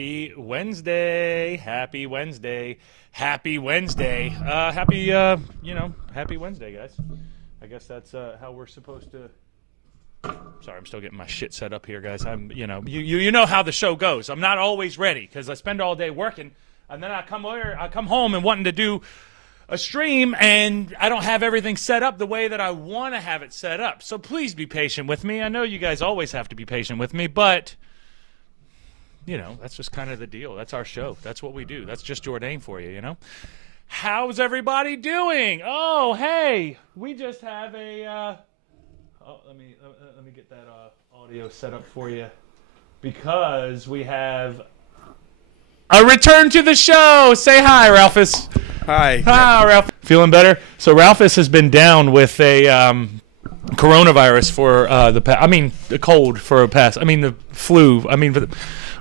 Happy Wednesday. Happy Wednesday. Happy Wednesday. Happy Wednesday, guys. I guess that's how we're supposed to. Sorry, I'm still getting my shit set up here, guys. You know how the show goes. I'm not always ready because I spend all day working, and then I come home and wanting to do a stream, and I don't have everything set up the way that I want to have it set up. So please be patient with me. I know you guys always have to be patient with me, but that's just kind of the deal. That's our show. That's what we do. That's just Jordane for you, How's everybody doing? Oh, hey, we just have a let me get that audio set up for you because we have a return to the show. Say hi, Ralphus. Hi. Hi, Ralph. Feeling better? So Ralphus has been down with a coronavirus for the cold for a past. The flu.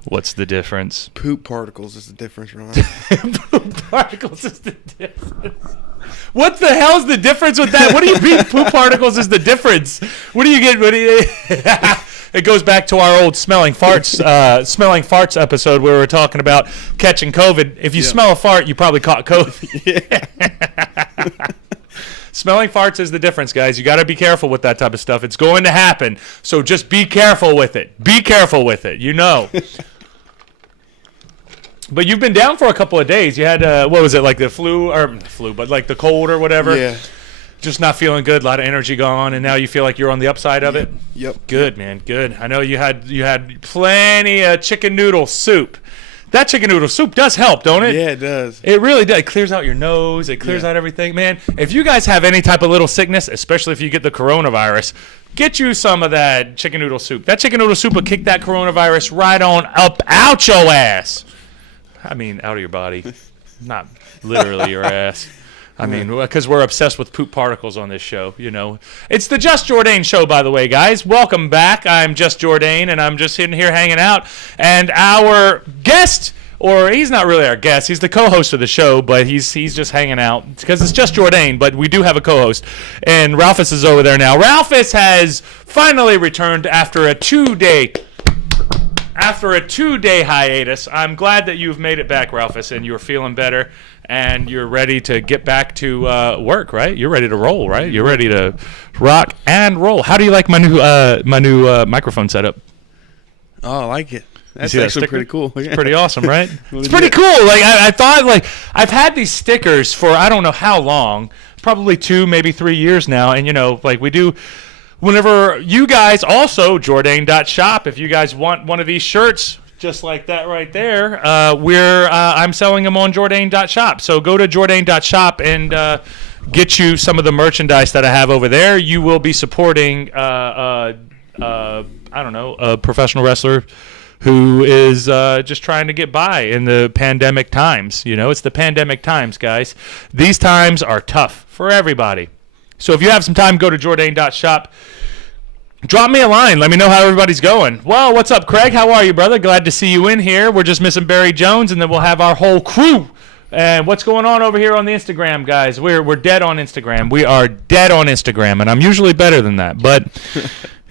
What's the difference? Poop particles is the difference, Ron. Poop particles is the difference. What the hell's the difference with that? What do you mean poop particles is the difference? What do you get? It goes back to our old smelling farts episode where we were talking about catching COVID. If you smell a fart, you probably caught COVID. Yeah. Smelling farts is the difference, guys. You got to be careful with that type of stuff. It's going to happen. So just be careful with it. Be careful with it. But you've been down for a couple of days. You had, what was it, like the flu, but like the cold or whatever? Yeah. Just not feeling good, a lot of energy gone, and now you feel like you're on the upside of it? Yep. Good, man, good. I know you had plenty of chicken noodle soup. That chicken noodle soup does help, don't it? Yeah, it does. It really does. It clears out your nose. It clears out everything. Man, if you guys have any type of little sickness, especially if you get the coronavirus, get you some of that chicken noodle soup. That chicken noodle soup will kick that coronavirus right on up out your ass. Out of your body. Not literally your ass. Because we're obsessed with poop particles on this show, It's the Just Jordane show, by the way, guys. Welcome back. I'm Just Jordane, and I'm just sitting here hanging out. And our guest, or he's not really our guest, he's the co-host of the show, but he's just hanging out because it's Just Jordane, but we do have a co-host. And Ralphus is over there now. Ralphus has finally returned after a two-day hiatus. I'm glad that you've made it back, Ralphus, and you're feeling better. And you're ready to get back to work, right? You're ready to roll, right? You're ready to rock and roll. How do you like my new microphone setup? Oh, I like it. That's actually pretty cool. It's pretty awesome, right? It's pretty cool. I thought I've had these stickers for I don't know how long, probably 2, maybe 3 years now, and we do. Whenever you guys also Jordane.shop, if you guys want one of these shirts. Just like that right there, I'm selling them on Jordane.shop. So go to Jordane.shop and get you some of the merchandise that I have over there. You will be supporting, a professional wrestler who is just trying to get by in the pandemic times. It's the pandemic times, guys. These times are tough for everybody. So if you have some time, go to Jordane.shop. Drop me a line. Let me know how everybody's going. Well, what's up, Craig? How are you, brother? Glad to see you in here. We're just missing Barry Jones, and then we'll have our whole crew. And what's going on over here on the Instagram, guys? We're dead on Instagram. We are dead on Instagram, and I'm usually better than that. But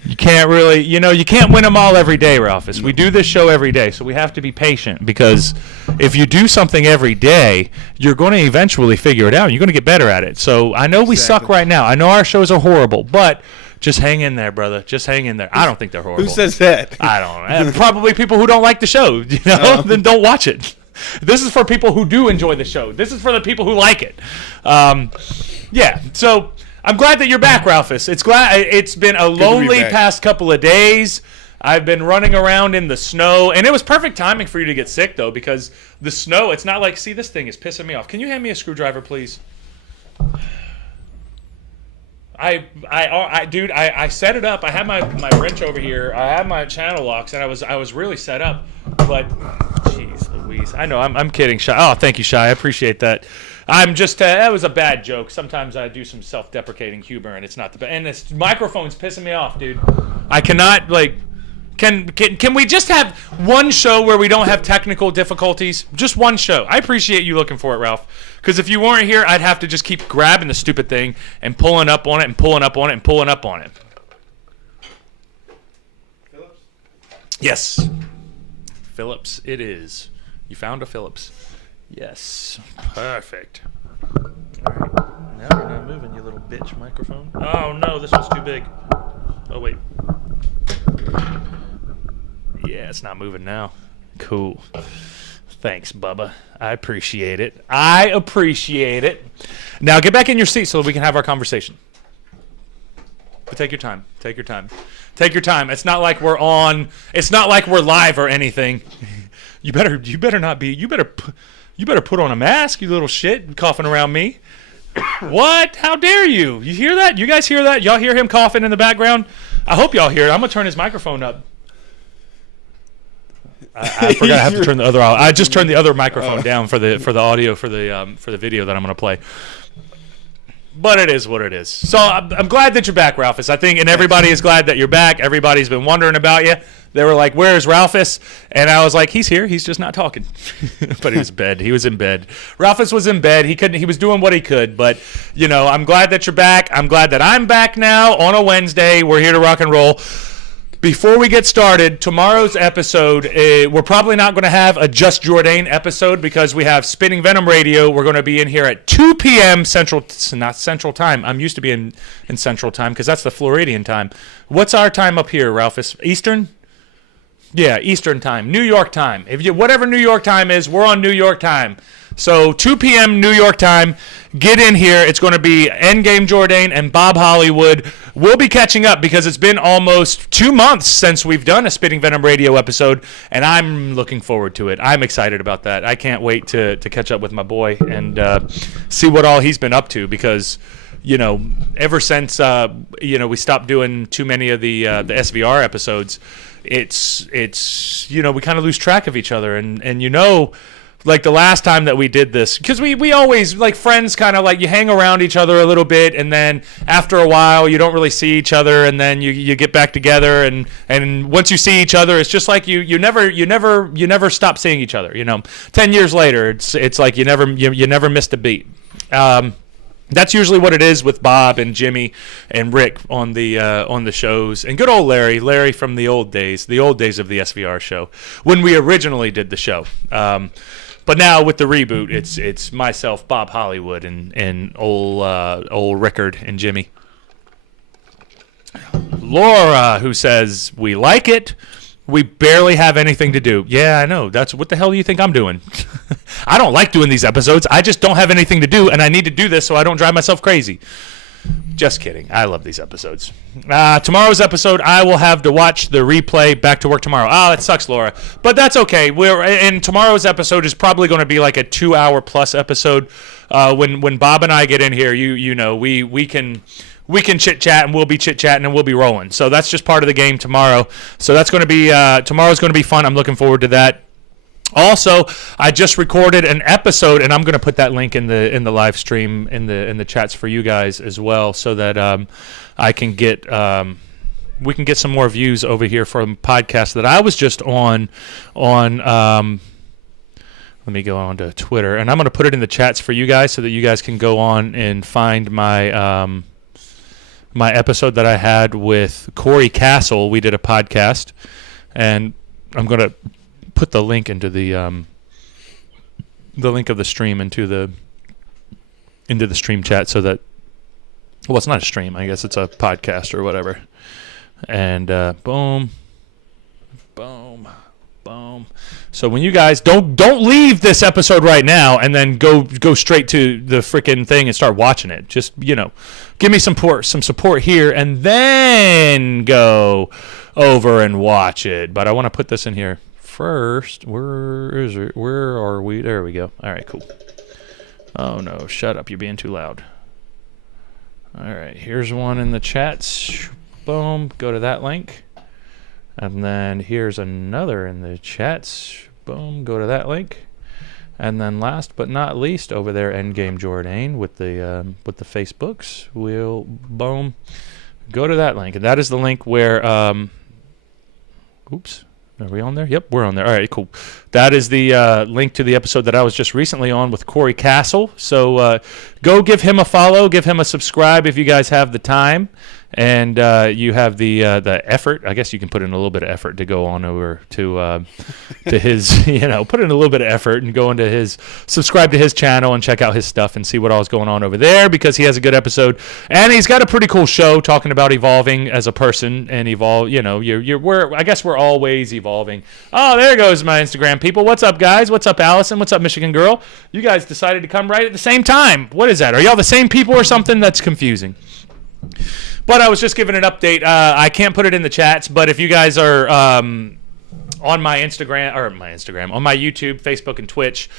you can't really, you can't win them all every day, Ralphus. We do this show every day, so we have to be patient because if you do something every day, you're going to eventually figure it out. You're going to get better at it. So I know we suck right now. I know our shows are horrible, but just hang in there, brother. Just hang in there. I don't think they're horrible. Who says that? I don't know. Probably people who don't like the show, then don't watch it. This is for people who do enjoy the show. This is for the people who like it. So I'm glad that you're back, Ralphus. It's been a lonely past couple of days. I've been running around in the snow, and it was perfect timing for you to get sick, though, because the snow, it's not like, see, this thing is pissing me off. Can you hand me a screwdriver, please? Dude, I set it up. I had my wrench over here. I had my channel locks, and I was really set up. But, jeez Louise. I know, I'm kidding, Shy. Oh, thank you, Shy. I appreciate that. I'm just, that was a bad joke. Sometimes I do some self-deprecating humor, and it's not the best. And this microphone's pissing me off, dude. I cannot, Can we just have one show where we don't have technical difficulties? Just one show. I appreciate you looking for it, Ralph. Because if you weren't here, I'd have to just keep grabbing the stupid thing and pulling up on it and pulling up on it and pulling up on it. Phillips? Yes. Phillips it is. You found a Phillips. Yes. Perfect. All right. Now you're not moving, you little bitch microphone. Oh, no, this one's too big. Oh, wait. Yeah, it's not moving now. Cool. Thanks, Bubba. I appreciate it. Now get back in your seat so that we can have our conversation. But take your time. Take your time. It's not like we're on. It's not like we're live or anything. You better not be. You better put on a mask, you little shit, coughing around me. What? How dare you? You hear that? You guys hear that? Y'all hear him coughing in the background? I hope y'all hear it. I'm gonna turn his microphone up. I forgot I have to turn the other. I just turned the other microphone down for the audio for the video that I'm gonna play. But it is what it is. So I'm glad that you're back, Ralphus. I think, and everybody is glad that you're back. Everybody's been wondering about you. They were like, "Where's Ralphus?" And I was like, "He's here. He's just not talking." But he was in bed. He was in bed. Ralphus was in bed. He was doing what he could. But I'm glad that you're back. I'm glad that I'm back now on a Wednesday. We're here to rock and roll. Before we get started, tomorrow's episode, we're probably not going to have a Just Jordane episode because we have Spitting Venom Radio. We're going to be in here at 2 p.m. Central, not Central Time. I'm used to being in Central Time because that's the Floridian time. What's our time up here, Ralphus? Eastern? Yeah, Eastern Time. New York time. Whatever New York time is, we're on New York time. So 2 p.m. New York time, get in here. It's going to be Endgame Jordane and Bob Hollywood. We'll be catching up because it's been almost 2 months since we've done a Spitting Venom Radio episode, and I'm looking forward to it. I'm excited about that. I can't wait to catch up with my boy and see what all he's been up to because, ever since, we stopped doing too many of the SVR episodes, it's we kind of lose track of each other and like the last time that we did this, because we always, like friends, kind of like you hang around each other a little bit, and then after a while you don't really see each other, and then you get back together, and once you see each other, it's just like you never stop seeing each other. 10 years later, it's like you never missed a beat. That's usually what it is with Bob and Jimmy and Rick on the shows, and good old Larry from the old days of the SVR show when we originally did the show. But now with the reboot, it's myself, Bob Hollywood, and old Rickard and Jimmy. Laura, who says we like it. We barely have anything to do. Yeah, I know. That's what the hell do you think I'm doing? I don't like doing these episodes. I just don't have anything to do, and I need to do this so I don't drive myself crazy. Just kidding. I love these episodes. Tomorrow's episode, I will have to watch the replay back to work tomorrow. Oh, that sucks, Laura. But that's okay. And tomorrow's episode is probably going to be like a 2-hour plus episode. When Bob and I get in here, we can chit-chat, and we'll be chit-chatting, and we'll be rolling. So that's just part of the game tomorrow. So that's going to be tomorrow's going to be fun. I'm looking forward to that. Also, I just recorded an episode, and I'm going to put that link in the live stream in the chats for you guys as well, so that I can get we can get some more views over here from podcasts that I was just on. Let me go on to Twitter, and I'm going to put it in the chats for you guys so that you guys can go on and find my my episode that I had with Corey Castle. We did a podcast, and I'm going to put the link into the link of the stream into the stream chat so that, well, it's not a stream, I guess it's a podcast or whatever. And boom. So when you guys don't leave this episode right now and then go straight to the freaking thing and start watching it. Just give me some support here and then go over and watch it. But I want to put this in here first. Where is it? Where are we? There we go. All right, cool. Oh no, shut up! You're being too loud. All right, here's one in the chats. Boom. Go to that link. And then here's another in the chats. Boom, go to that link. And then last but not least, over there, Endgame Jordane with the Facebooks. We'll boom, go to that link, and that is the link where. Oops, are we on there? Yep, we're on there. All right, cool. That is the link to the episode that I was just recently on with Corey Castle. So go give him a follow, give him a subscribe if you guys have the time. And you have the effort. I guess you can put in a little bit of effort to go on over to his, put in a little bit of effort and go into his, subscribe to his channel and check out his stuff and see what all's going on over there, because he has a good episode. And he's got a pretty cool show talking about evolving as a person and evolve. I guess we're always evolving. Oh, there goes my Instagram people. What's up, guys? What's up, Allison? What's up, Michigan Girl? You guys decided to come right at the same time. What is that? Are y'all the same people or something? That's confusing. But I was just giving an update. I can't put it in the chats, but if you guys are on my Instagram, on my YouTube, Facebook, and Twitch,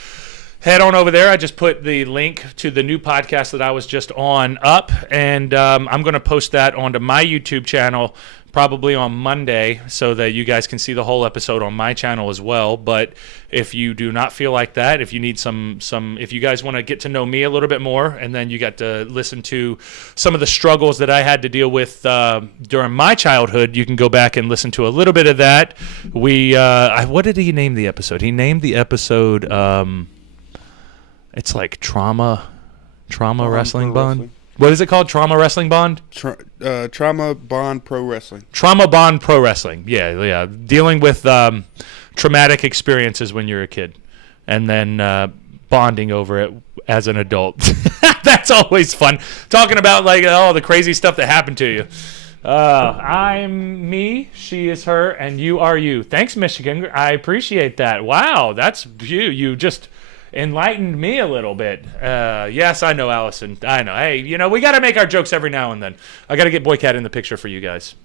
head on over there. I just put the link to the new podcast that I was just on up, and I'm going to post that onto my YouTube channel probably on Monday so that you guys can see the whole episode on my channel as well. But if you do not feel like that, if you need if you guys want to get to know me a little bit more, and then you got to listen to some of the struggles that I had to deal with during my childhood, you can go back and listen to a little bit of that. What did he name the episode? He named the episode, it's like Trauma Wrestling Bond. What is it called? Trauma Wrestling Bond? Trauma Bond Pro Wrestling. Trauma Bond Pro Wrestling. Yeah. Dealing with traumatic experiences when you're a kid, and then bonding over it as an adult. That's always fun. Talking about the crazy stuff that happened to you. I'm me, she is her, and you are you. Thanks, Michigan. I appreciate that. Wow, that's you. You just enlightened me a little bit. Yes, I know, Allison. I know. Hey, we got to make our jokes every now and then. I got to get Boycat in the picture for you guys.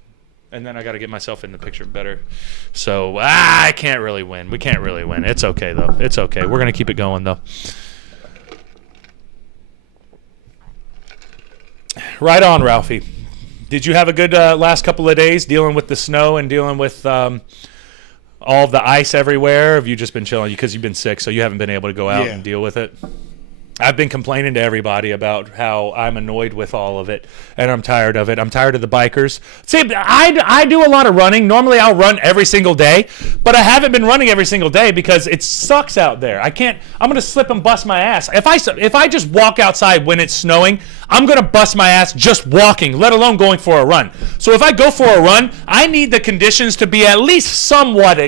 And then I got to get myself in the picture better. So, I can't really win. We can't really win. It's okay, though. It's okay. We're going to keep it going, though. Right on, Ralphie. Did you have a good last couple of days dealing with the snow and dealing with all of the ice everywhere? Have you just been chilling because you've been sick, so you haven't been able to go out and deal with it? I've been complaining to everybody about how I'm annoyed with all of it, and I'm tired of it. I'm tired of the bikers. See, I do a lot of running. Normally, I'll run every single day, but I haven't been running every single day because it sucks out there. I'm going to slip and bust my ass. If I just walk outside when it's snowing, I'm going to bust my ass just walking, let alone going for a run. So if I go for a run, I need the conditions to be at least somewhat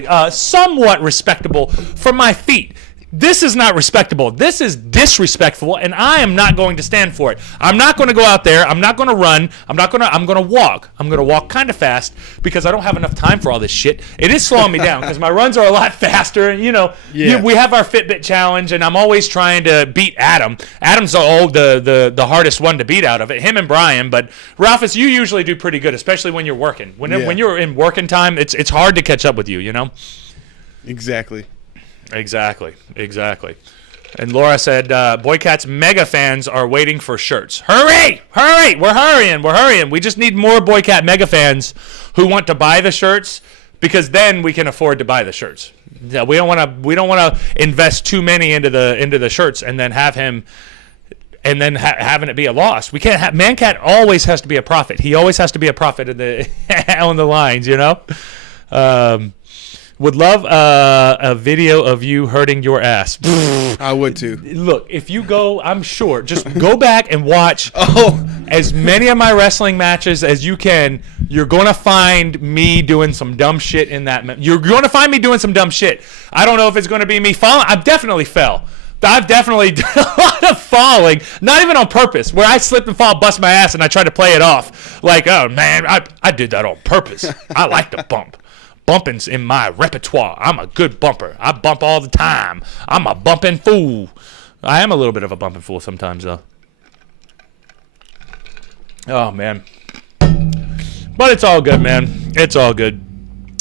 respectable for my feet. This is not respectable. This is disrespectful, and I am not going to stand for it. I'm not going to go out there. I'm not going to run. I'm going to walk. I'm going to walk kind of fast because I don't have enough time for all this shit. It is slowing me down because my runs are a lot faster. We have our Fitbit challenge, and I'm always trying to beat Adam. Adam's the hardest one to beat out of it, him and Brian. But Ralphus, you usually do pretty good, especially when you're working. When you're in working time, it's hard to catch up with you, Exactly. And Laura said, Boycat's mega fans are waiting for shirts. Hurry! We're hurrying. We just need more Boycat mega fans who want to buy the shirts, because then we can afford to buy the shirts. Yeah, we don't want to invest too many into the shirts and then have him and then having it be a loss. We can't have Mancat always has to be a profit. He always has to be a profit in the on the lines, Would love a video of you hurting your ass. I would too. Look, if you go, I'm sure, just go back and watch as many of my wrestling matches as you can. You're going to find me doing some dumb shit in that. You're going to find me doing some dumb shit. I don't know if it's going to be me falling. I've definitely fell. I've definitely done a lot of falling, not even on purpose, where I slip and fall, bust my ass, and I try to play it off. Like, oh, man, I did that on purpose. I like to bump. Bumping's in my repertoire. I'm a good bumper. I bump all the time. I'm a bumping fool. I am a little bit of a bumping fool sometimes, though. Oh, man. But it's all good, man. It's all good.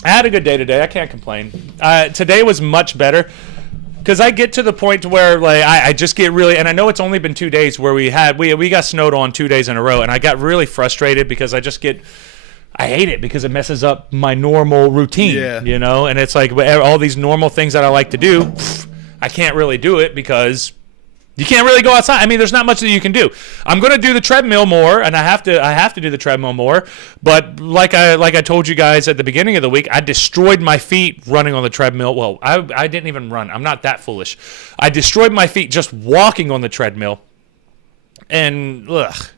I had a good day today. I can't complain. Today was much better because I get to the point to where I just get really, and I know it's only been 2 days where we got snowed on 2 days in a row, and I got really frustrated because I hate it because it messes up my normal routine, and it's like all these normal things that I like to do, I can't really do it because you can't really go outside. I mean, there's not much that you can do. I'm going to do the treadmill more, and I have to do the treadmill more, but like I told you guys at the beginning of the week, I destroyed my feet running on the treadmill. Well, I didn't even run. I'm not that foolish. I destroyed my feet just walking on the treadmill, and ugh.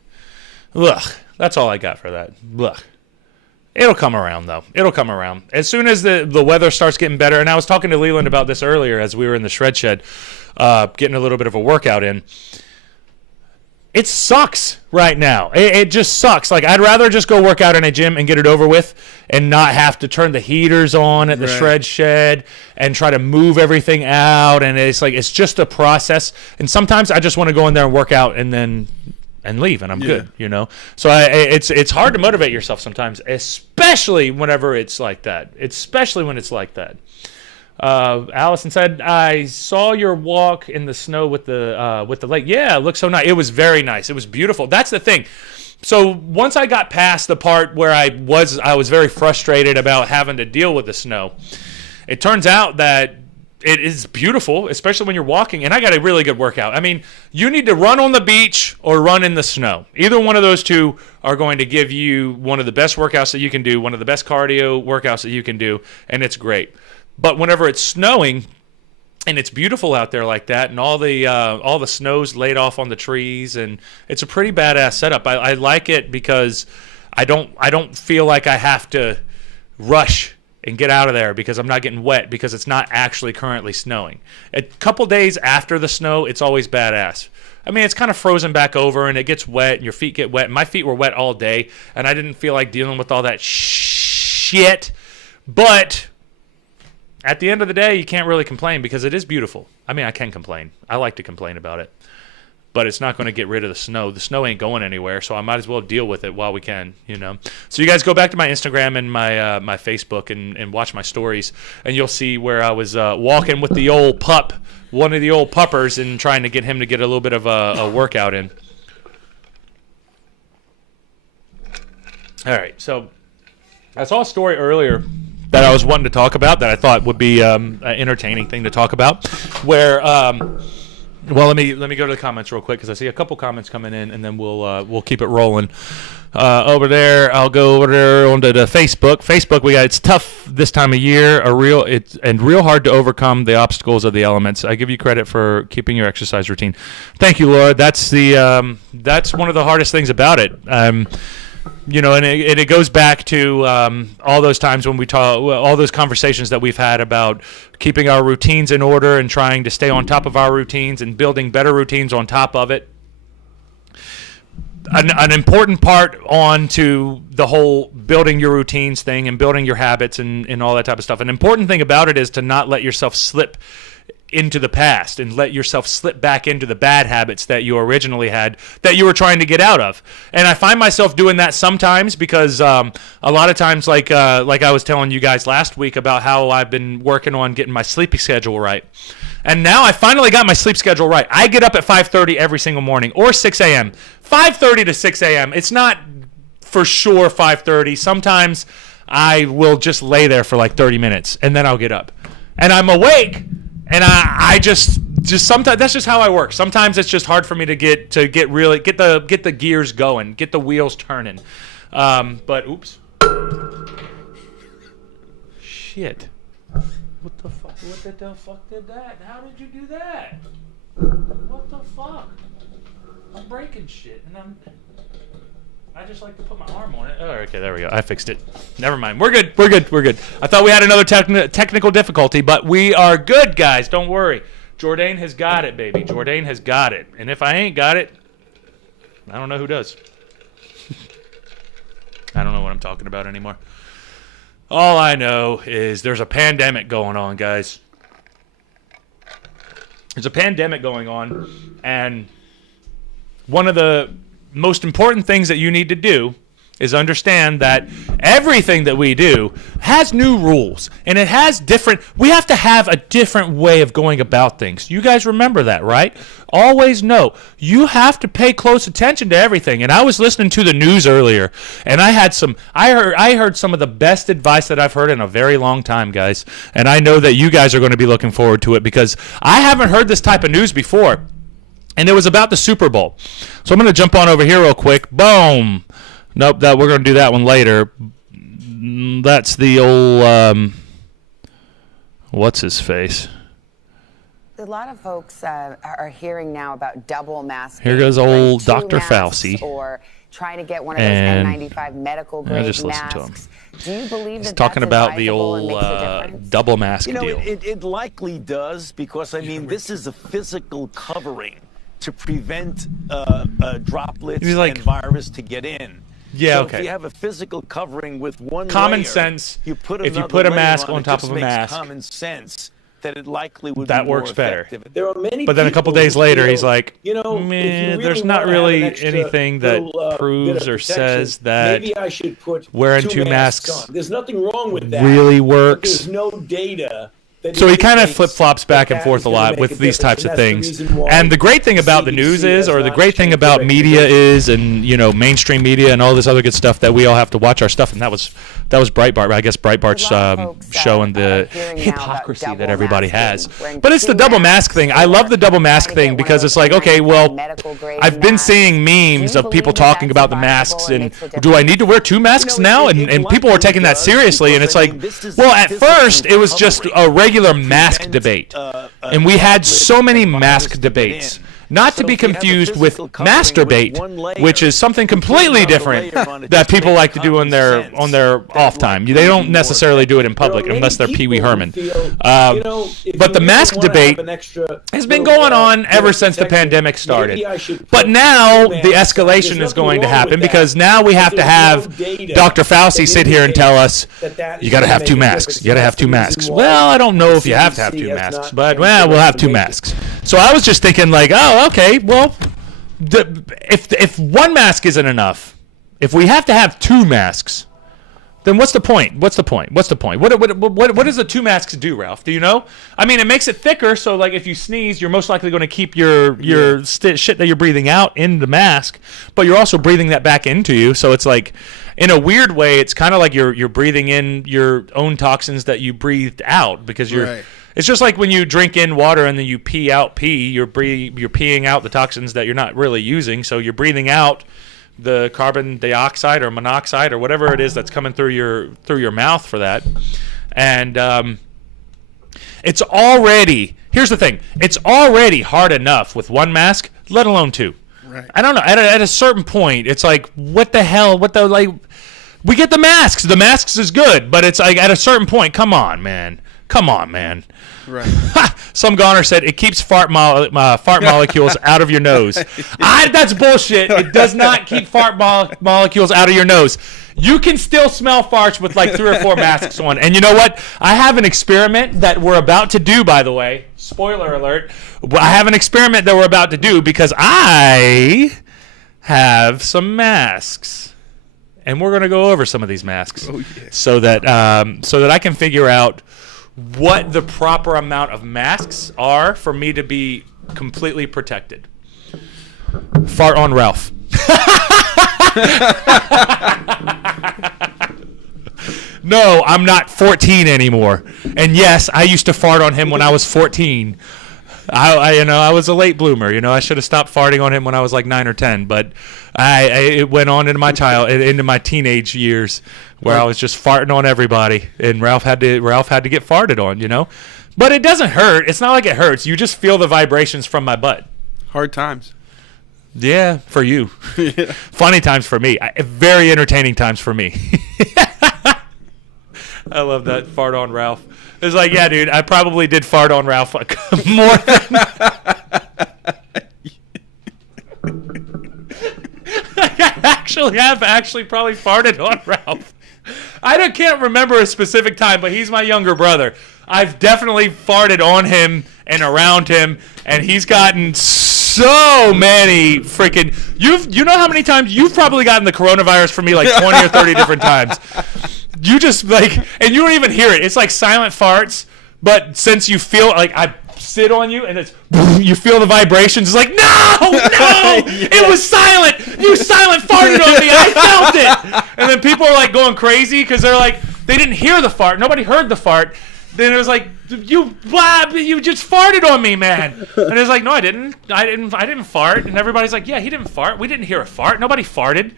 That's all I got for that. Look. It'll come around, though. It'll come around. As soon as the weather starts getting better, and I was talking to Leland about this earlier as we were in the shred shed, getting a little bit of a workout in. It sucks right now. It just sucks. Like, I'd rather just go work out in a gym and get it over with and not have to turn the heaters on at the shred shed and try to move everything out. And it's like, it's just a process. And sometimes I just want to go in there and work out and then... and leave, and I'm good, you know? So it's hard to motivate yourself sometimes, especially whenever it's like that. Especially when it's like that. Allison said, I saw your walk in the snow with the lake. Yeah, it looked so nice. It was very nice. It was beautiful. That's the thing. So once I got past the part where I was very frustrated about having to deal with the snow, it turns out that it is beautiful, especially when you're walking, and I got a really good workout. I mean, you need to run on the beach or run in the snow. Either one of those two are going to give you one of the best workouts that you can do, one of the best cardio workouts that you can do, and it's great. But whenever it's snowing and it's beautiful out there like that, and all the snow's laid off on the trees, and it's a pretty badass setup. I like it because I don't feel like I have to rush and get out of there because I'm not getting wet because it's not actually currently snowing. A couple days after the snow, it's always badass. I mean, it's kind of frozen back over and it gets wet and your feet get wet. My feet were wet all day and I didn't feel like dealing with all that shit. But at the end of the day, you can't really complain because it is beautiful. I mean, I can complain. I like to complain about it. But it's not going to get rid of the snow. The snow ain't going anywhere, so I might as well deal with it while we can, you know. So you guys go back to my Instagram and my Facebook and watch my stories, and you'll see where I was walking with the old pup, one of the old puppers, and trying to get him to get a little bit of a workout in. All right, so I saw a story earlier that I was wanting to talk about that I thought would be an entertaining thing to talk about, where well, let me go to the comments real quick because I see a couple comments coming in, and then we'll keep it rolling. Over there, I'll go over there onto the Facebook. Facebook, it's tough this time of year, real hard to overcome the obstacles of the elements. I give you credit for keeping your exercise routine. Thank you, Laura. That's one of the hardest things about it. You know, and it goes back to all those times when we talk, all those conversations that we've had about keeping our routines in order and trying to stay on top of our routines and building better routines on top of it. An important part on to the whole building your routines thing and building your habits and all that type of stuff. An important thing about it is to not let yourself slip into the past and let yourself slip back into the bad habits that you originally had that you were trying to get out of. And I find myself doing that sometimes because a lot of times, like I was telling you guys last week about how I've been working on getting my sleeping schedule right. And now I finally got my sleep schedule right. I get up at 5:30 every single morning or 6 a.m. 5:30 to 6 a.m. It's not for sure 5:30. Sometimes I will just lay there for like 30 minutes and then I'll get up. And I'm awake. And I just sometimes that's just how I work. Sometimes it's just hard for me to get the gears going, get the wheels turning. But oops, shit! What the fuck? What the fuck did that? How did you do that? What the fuck? I'm breaking shit, and I just like to put my arm on it. Oh, okay, there we go. I fixed it. Never mind. We're good. I thought we had another technical difficulty, but we are good, guys. Don't worry. Jordane has got it, baby. Jordane has got it. And if I ain't got it, I don't know who does. I don't know what I'm talking about anymore. All I know is there's a pandemic going on, guys. There's a pandemic going on, and one of the most important things that you need to do is understand that everything that we do has new rules, and we have to have a different way of going about things. You guys remember that, right? Always know you have to pay close attention to everything. And I was listening to the news earlier, and I heard some of the best advice that I've heard in a very long time, guys. And I know that you guys are going to be looking forward to it because I haven't heard this type of news before. And it was about the Super Bowl. So I'm going to jump on over here real quick. Boom. Nope, we're going to do that one later. That's the old, what's his face? A lot of folks are hearing now about double masking. Here goes old Dr. Fauci. Or trying to get one of those N95 medical grade just masks. listen to him. Do you believe He's that talking that's about the advisable and makes a old difference? double mask You know, deal. it likely does, because, I mean, this is a physical covering to prevent droplets and virus to get in. Yeah, so okay. if you have a physical covering with one common layer, sense, you put if you another put a layer mask on on it, top just of a makes mask, common sense that it likely would that be more works better. effective. There are many But then a couple people days who later, feel, he's like, you know, man, if you there's really not wanna have really an extra anything that little, bit proves of or protection, says that maybe I should put wearing two masks on. There's nothing wrong with that. really but works. There's no data. So he kind of flip-flops back and forth a lot with these types of things. And the great thing about the news is, or the great thing about media is, and, you know, mainstream media and all this other good stuff, that we all have to watch our stuff. And that was Breitbart. I guess Breitbart's showing the hypocrisy that everybody has. But it's the double mask thing. I love the double mask thing because it's like, okay, well, I've been seeing memes of people talking about the masks, and do I need to wear two masks now? And people were taking that seriously. And it's like, well, at first it was just a regular mask debate, and we had so many mask debates, not to be confused with masturbate, which is something completely different that people like to do on their off time. They don't necessarily do it in public unless they're Pee Wee Herman. But the mask debate has been going on ever since the pandemic started. But now the escalation is going to happen, because now we have to have Dr. Fauci sit here and tell us, you got to have two masks. You got to have two masks. Well, I don't know if you have to have two masks, but well, we'll have two masks. So I was just thinking like, oh, okay, well, if one mask isn't enough, if we have to have two masks, then what's the point? What's the point? What's the point? What does the two masks do, Ralph? Do you know? I mean, it makes it thicker, so like if you sneeze, you're most likely going to keep your shit that you're breathing out in the mask, but you're also breathing that back into you. So it's like, in a weird way, it's kind of like you're breathing in your own toxins that you breathed out, because you're. Right. It's just like when you drink in water and then you pee out pee. You're peeing out the toxins that you're not really using, so you're breathing out the carbon dioxide or monoxide or whatever it is that's coming through your mouth for that. And it's already, here's the thing, it's already hard enough with one mask, let alone two. Right. I don't know, at a certain point, it's like, what the hell, we get the masks. The masks is good, but it's like, at a certain point, come on, man. Right. Some goner said it keeps fart molecules out of your nose. That's bullshit. It does not keep fart molecules out of your nose. You can still smell farts with like 3 or 4 masks on. And you know what? I have an experiment that we're about to do, by the way. Spoiler alert. I have an experiment that we're about to do because I have some masks. And we're going to go over some of these masks so that I can figure out what the proper amount of masks are for me to be completely protected. Fart on Ralph. No, I'm not 14 anymore. And yes, I used to fart on him when I was 14. I was a late bloomer. I should have stopped farting on him when I was like 9 or 10. But it went on into my teenage years where I was just farting on everybody, and Ralph had to get farted on. But it doesn't hurt. It's not like it hurts. You just feel the vibrations from my butt. Hard times. Yeah, for you. Yeah. Funny times for me. Very entertaining times for me. I love that, fart on Ralph. It's like, yeah, dude, I probably did fart on Ralph more than... I have probably farted on Ralph. I can't remember a specific time, but he's my younger brother. I've definitely farted on him and around him, and he's gotten so many freaking... You know how many times... You've probably gotten the coronavirus from me like 20 or 30 different times. You just and you don't even hear it. It's like silent farts, but since you feel like I sit on you and you feel the vibrations, it's like, no, it was silent. You silent farted on me. I felt it. And then people are like going crazy because they're like, they didn't hear the fart. Nobody heard the fart. Then it was like, you just farted on me, man. And it's like, no, I didn't fart. And everybody's like, yeah, he didn't fart. We didn't hear a fart. Nobody farted.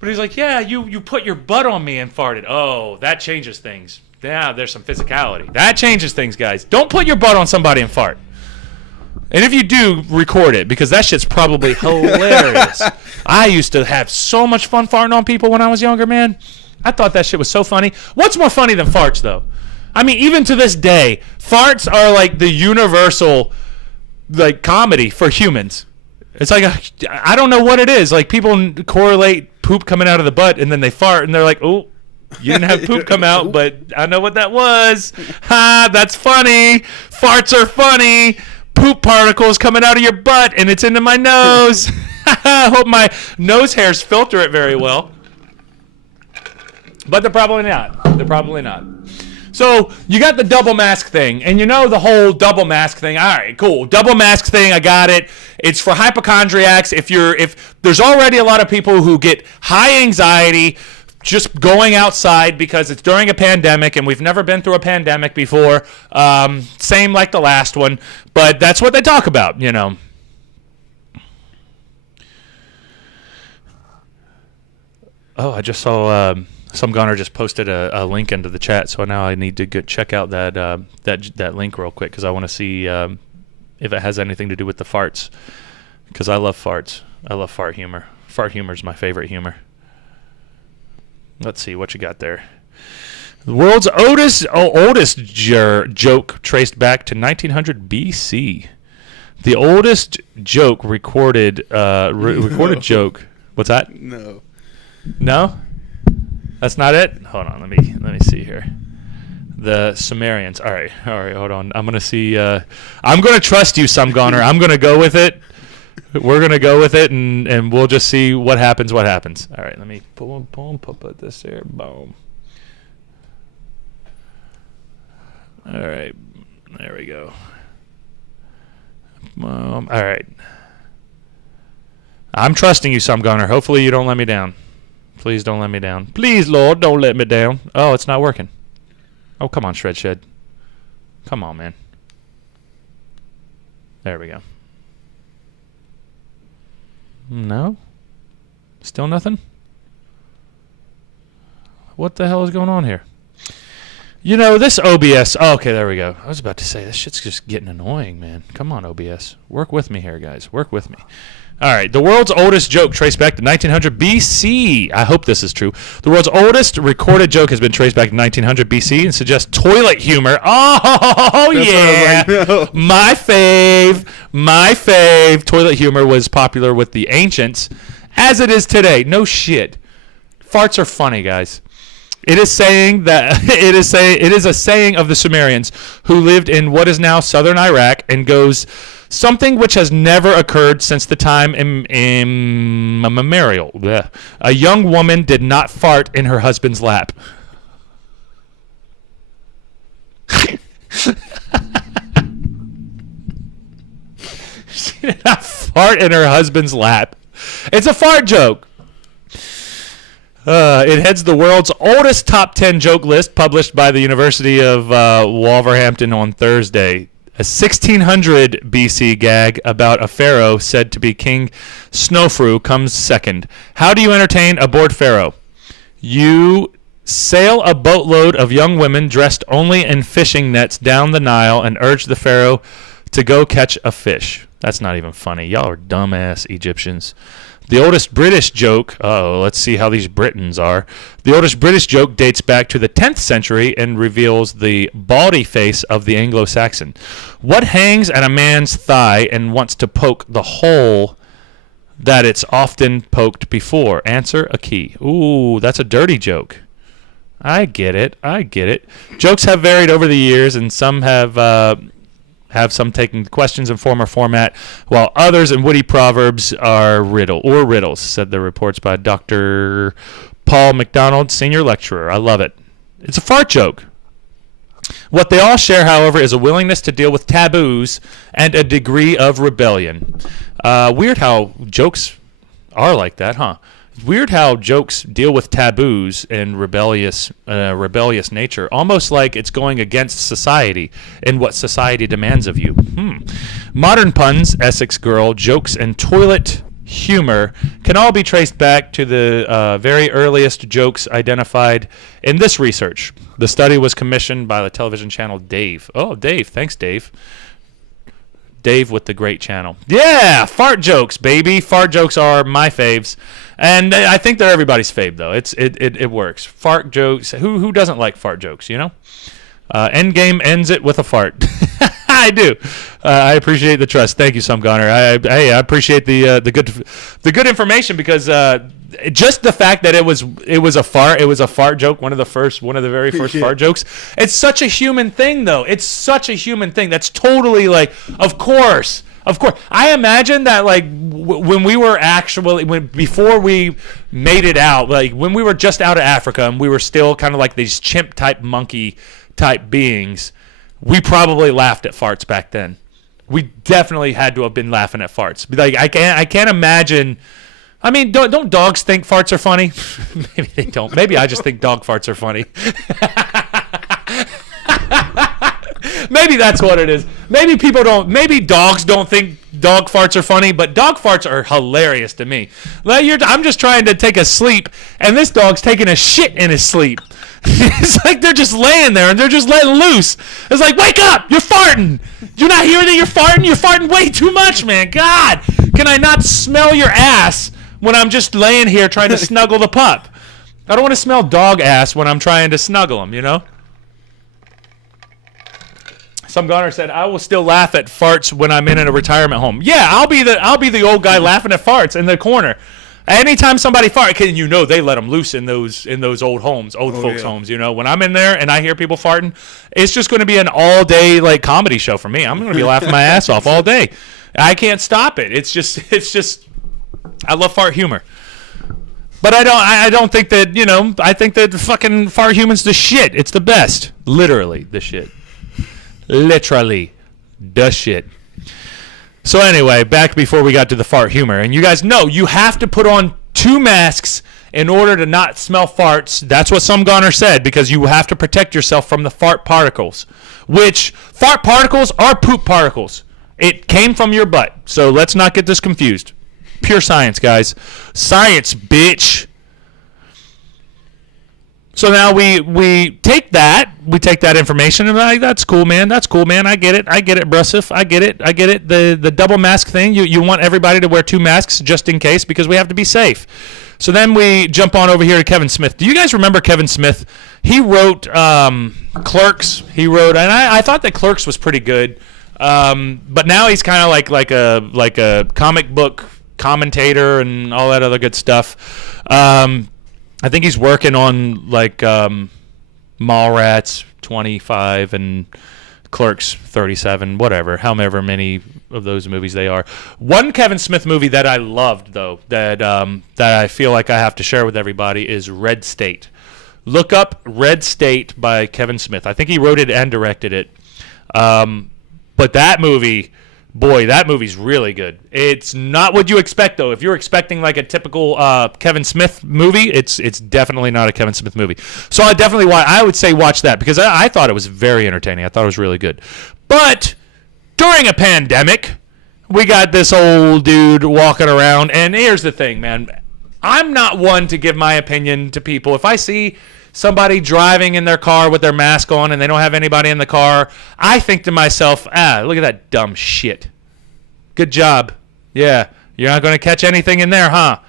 But he's like, yeah, you put your butt on me and farted. Oh, that changes things. Yeah, there's some physicality. That changes things, guys. Don't put your butt on somebody and fart. And if you do, record it, because that shit's probably hilarious. I used to have so much fun farting on people when I was younger, man. I thought that shit was so funny. What's more funny than farts, though? I mean, even to this day, farts are like the universal, like, comedy for humans. It's like, I don't know what it is. Like, people correlate poop coming out of the butt, and then they fart, and they're like, oh, you didn't have poop come out, but I know what that was. Ha, that's funny. Farts are funny. Poop particles coming out of your butt, and it's into my nose. I hope my nose hairs filter it very well. But they're probably not. They're probably not. So you got the double mask thing, and you know the whole double mask thing. All right, cool. Double mask thing, I got it. It's for hypochondriacs. If there's already a lot of people who get high anxiety just going outside because it's during a pandemic, and we've never been through a pandemic before. Same like the last one, but that's what they talk about, you know. Oh, I just saw some gunner just posted a link into the chat, so now I need to go check out that link real quick because I want to see if it has anything to do with the farts, because I love farts. I love fart humor. Fart humor is my favorite humor. Let's see what you got there. The world's oldest joke traced back to 1900 BC. The oldest joke recorded joke. What's that? No. No? That's not it? Hold on, let me see here. The Sumerians. All right, hold on. I'm going to see I'm going to trust you, some gunner. I'm going to go with it. We're going to go with it, and we'll just see what happens. All right, let me put this here. Boom. All right, there we go. All right. I'm trusting you, some gunner. Hopefully you don't let me down. Please don't let me down. Please, Lord, don't let me down. Oh, it's not working. Oh, come on, Shred Shed. Come on, man. There we go. No? Still nothing? What the hell is going on here? You know, this OBS... Oh, okay, there we go. I was about to say, this shit's just getting annoying, man. Come on, OBS. Work with me here, guys. Work with me. All right, the world's oldest joke traced back to 1900 BC. I hope this is true. The world's oldest recorded joke has been traced back to 1900 BC and suggests toilet humor. Oh, yeah. Like, no. My fave. Toilet humor was popular with the ancients, as it is today. No shit. Farts are funny, guys. It is a saying of the Sumerians who lived in what is now southern Iraq, and goes, something which has never occurred since the time immemorial. Blech. A young woman did not fart in her husband's lap. She did not fart in her husband's lap. It's a fart joke. It heads the world's oldest top 10 joke list, published by the University of Wolverhampton on Thursday. A 1600 BC gag about a pharaoh said to be King Snofru comes second. How do you entertain a bored pharaoh? You sail a boatload of young women dressed only in fishing nets down the Nile and urge the pharaoh to go catch a fish. That's not even funny. Y'all are dumbass Egyptians. The oldest British joke, let's see how these Britons are. The oldest British joke dates back to the 10th century and reveals the baldy face of the Anglo-Saxon. What hangs at a man's thigh and wants to poke the hole that it's often poked before? Answer, a key. Ooh, that's a dirty joke. I get it. Jokes have varied over the years, and some have some taking questions in former format, while others in witty proverbs are riddles, said the reports by Dr. Paul McDonald, senior lecturer. I love it. It's a fart joke. What they all share, however, is a willingness to deal with taboos and a degree of rebellion. Weird how jokes are like that, huh? Weird how jokes deal with taboos and rebellious nature, almost like it's going against society and what society demands of you. Modern puns, Essex girl, jokes, and toilet humor can all be traced back to the very earliest jokes identified in this research. The study was commissioned by the television channel Dave. Oh, Dave. Thanks, Dave. Dave with the great channel. Yeah, fart jokes, baby. Fart jokes are my faves. And I think they're everybody's fave, though. It works. Fart jokes. Who doesn't like fart jokes, you know? Endgame ends it with a fart. I do. I appreciate the trust. Thank you, Some Gunner. I appreciate the good information, because just the fact that it was a fart joke, one of the very first fart jokes. It's such a human thing, though. It's such a human thing. That's totally like, of course. I imagine that, like, when we were before we made it out, like when we were just out of Africa and we were still kind of like these chimp type monkey type beings, we probably laughed at farts back then. We definitely had to have been laughing at farts. Like, I can't imagine. I mean, don't dogs think farts are funny? Maybe they don't. Maybe I just think dog farts are funny. Maybe that's what it is. Maybe dogs don't think dog farts are funny, but dog farts are hilarious to me. I'm just trying to take a sleep, and this dog's taking a shit in his sleep. It's like they're just laying there and they're just letting loose. It's like, wake up! You're farting! You're not hearing that you're farting? You're farting way too much, man. God! Can I not smell your ass when I'm just laying here trying to snuggle the pup? I don't want to smell dog ass when I'm trying to snuggle him, you know? Some Gunner said, I will still laugh at farts when I'm in a retirement home. Yeah, I'll be the old guy laughing at farts in the corner. Anytime somebody farts, you know they let them loose in those old homes, folks' homes. You know, when I'm in there and I hear people farting, it's just going to be an all day like comedy show for me. I'm going to be laughing my ass off all day. I can't stop it. It's just I love fart humor. But I don't think that, you know, I think that fucking fart humor's the shit. It's the best. Literally the shit. Literally the shit. So anyway, back before we got to the fart humor, and you guys know you have to put on 2 masks in order to not smell farts. That's what Some Gunner said, because you have to protect yourself from the fart particles, which fart particles are poop particles. It came from your butt, so let's not get this confused. Pure science, guys. Science, bitch. So now we take that information and like, that's cool, man. I get it, Brusif. I get it. The double mask thing. You want everybody to wear 2 masks just in case, because we have to be safe. So then we jump on over here to Kevin Smith. Do you guys remember Kevin Smith? He wrote Clerks. And I thought that Clerks was pretty good. But now he's kind of like a comic book commentator and all that other good stuff. I think he's working on like Mallrats 25 and Clerks 37, however many of those movies they are. One Kevin Smith movie that I loved, though, that I feel like I have to share with everybody is Red State. Look up Red State by Kevin Smith. I think he wrote it and directed it. But that movie... Boy, that movie's really good. It's not what you expect, though. If you're expecting like a typical Kevin Smith movie, it's definitely not a Kevin Smith movie. So I would say watch that, because I thought it was very entertaining. I thought it was really good. But during a pandemic, we got this old dude walking around, and here's the thing, man. I'm not one to give my opinion to people. If I see somebody driving in their car with their mask on and they don't have anybody in the car, I think to myself, look at that dumb shit. Good job. Yeah, you're not going to catch anything in there, huh?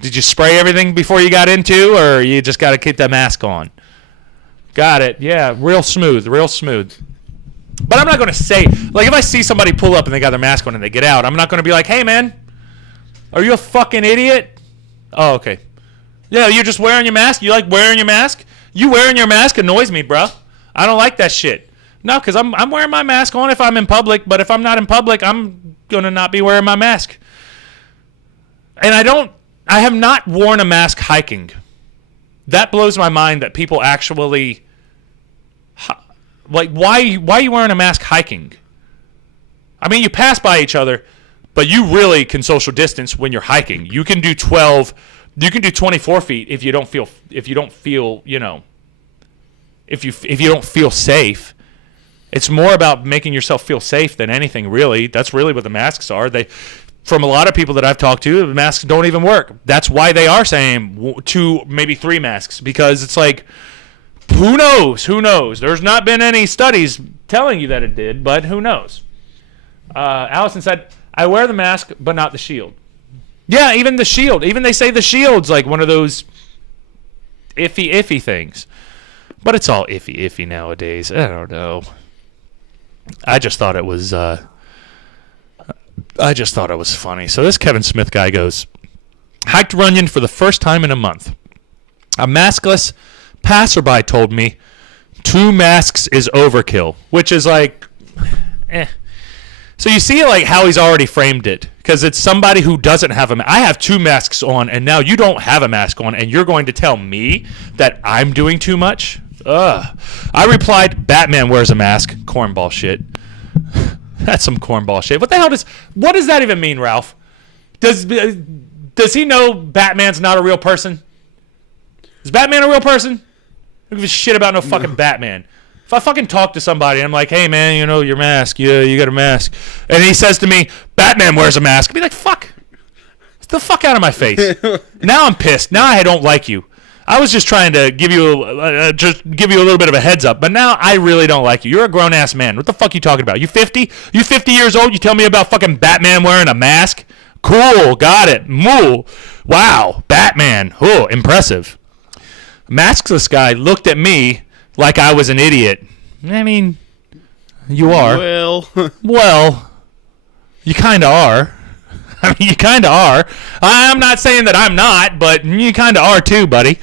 Did you spray everything before you got into, or you just got to keep the mask on? Got it. Yeah, real smooth. But I'm not going to say, like, if I see somebody pull up and they got their mask on and they get out, I'm not going to be like, hey, man, are you a fucking idiot? Oh, okay. Yeah, you're just wearing your mask? You like wearing your mask? You wearing your mask annoys me, bro. I don't like that shit. No, because I'm wearing my mask on if I'm in public, but if I'm not in public, I'm going to not be wearing my mask. And I have not worn a mask hiking. That blows my mind that people actually, like, why are you wearing a mask hiking? I mean, you pass by each other, but you really can social distance when you're hiking. You can do 24 feet if you don't feel, you know, if you don't feel safe. It's more about making yourself feel safe than anything, really. That's really what the masks are. From a lot of people that I've talked to, the masks don't even work. That's why they are saying 2, maybe 3 masks, because it's like, who knows? There's not been any studies telling you that it did, but who knows? Allison said, I wear the mask, but not the shield. Yeah, even the shield. Even they say the shield's like one of those iffy things. But it's all iffy nowadays. I don't know. I just thought it was funny. So this Kevin Smith guy goes, hiked Runyon for the first time in a month. A maskless passerby told me 2 masks is overkill, which is like, So you see like how he's already framed it, because it's somebody who doesn't have I have 2 masks on, and now you don't have a mask on, and you're going to tell me that I'm doing too much? Ugh. I replied, Batman wears a mask. Cornball shit. That's some cornball shit. What the hell what does that even mean, Ralph? Does he know Batman's not a real person? Is Batman a real person? I don't give a shit about no fucking Batman. If I fucking talk to somebody and I'm like, hey man, your mask, you got a mask, and he says to me, Batman wears a mask, I'd be like, fuck. Get the fuck out of my face. Now I'm pissed. Now I don't like you. I was just trying to give you a little bit of a heads up, but now I really don't like you. You're a grown ass man. What the fuck are you talking about? You 50? You 50 years old? You tell me about fucking Batman wearing a mask? Cool, got it. Moo. Wow, Batman. Oh, impressive. Maskless guy looked at me like I was an idiot. I mean, you are. Well, you kind of are. I mean, you kind of are. I'm not saying that I'm not, but you kind of are too, buddy.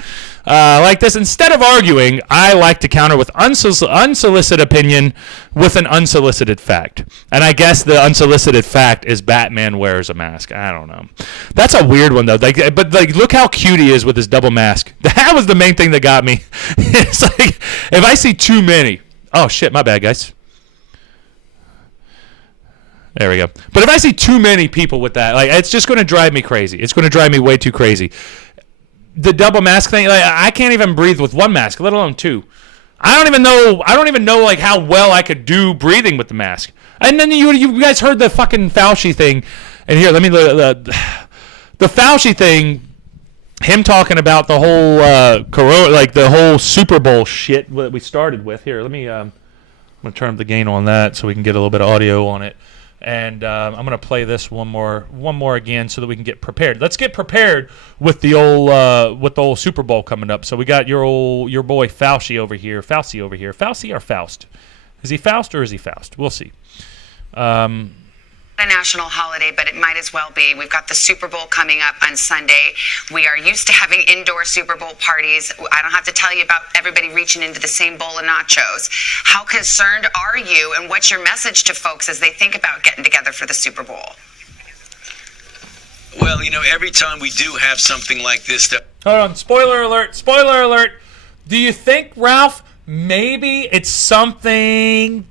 Like this, instead of arguing, I like to counter with unsolicited opinion with an unsolicited fact. And I guess the unsolicited fact is Batman wears a mask. I don't know. That's a weird one, though. But look how cute he is with his double mask. That was the main thing that got me. It's like, if I see too many. Oh, shit, my bad, guys. There we go. But if I see too many people with that, like, it's just going to drive me crazy. It's going to drive me way too crazy. The double mask thing, like, I can't even breathe with 1 mask, let alone 2. I don't even know like how well I could do breathing with the mask. And then you guys heard the fucking Fauci thing. And here, let me the Fauci thing, him talking about the whole corona, like the whole Super Bowl shit that we started with. Here, let me I'm going to turn up the gain on that so we can get a little bit of audio on it. And I'm going to play this one more again so that we can get prepared. Let's get prepared with the old Super Bowl coming up. So we got your boy Fauci over here. Fauci or Faust? Is he Faust or is he Faust? We'll see. A national holiday, but it might as well be. We've got the Super Bowl coming up on Sunday. We are used to having indoor Super Bowl parties. I don't have to tell you about everybody reaching into the same bowl of nachos. How concerned are you, and what's your message to folks as they think about getting together for the Super Bowl? Well, every time we do have something like this... Hold on. Spoiler alert. Do you think, Ralph, maybe it's something...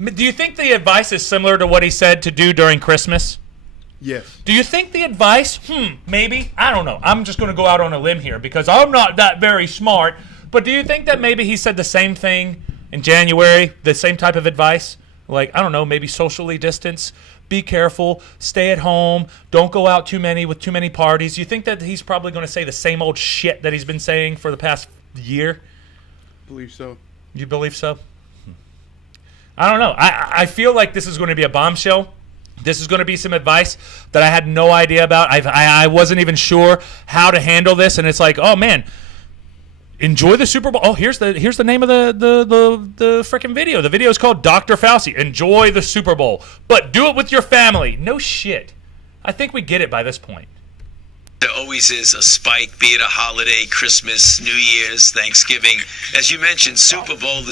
Do you think the advice is similar to what he said to do during Christmas? Yes. Do you think the advice? Maybe. I don't know. I'm just going to go out on a limb here because I'm not that very smart. But do you think that maybe he said the same thing in January, the same type of advice? Like, I don't know, maybe socially distance, be careful, stay at home, don't go out with too many parties. You think that he's probably going to say the same old shit that he's been saying for the past year? I believe so. You believe so? I don't know. I feel like this is going to be a bombshell. This is going to be some advice that I had no idea about. I wasn't even sure how to handle this, and it's like, oh man, enjoy the Super Bowl. Oh, here's the name of the freaking video. The video is called Dr. Fauci. Enjoy the Super Bowl, but do it with your family. No shit. I think we get it by this point. There always is a spike, be it a holiday, Christmas, New Year's, Thanksgiving. As you mentioned, Super Bowl.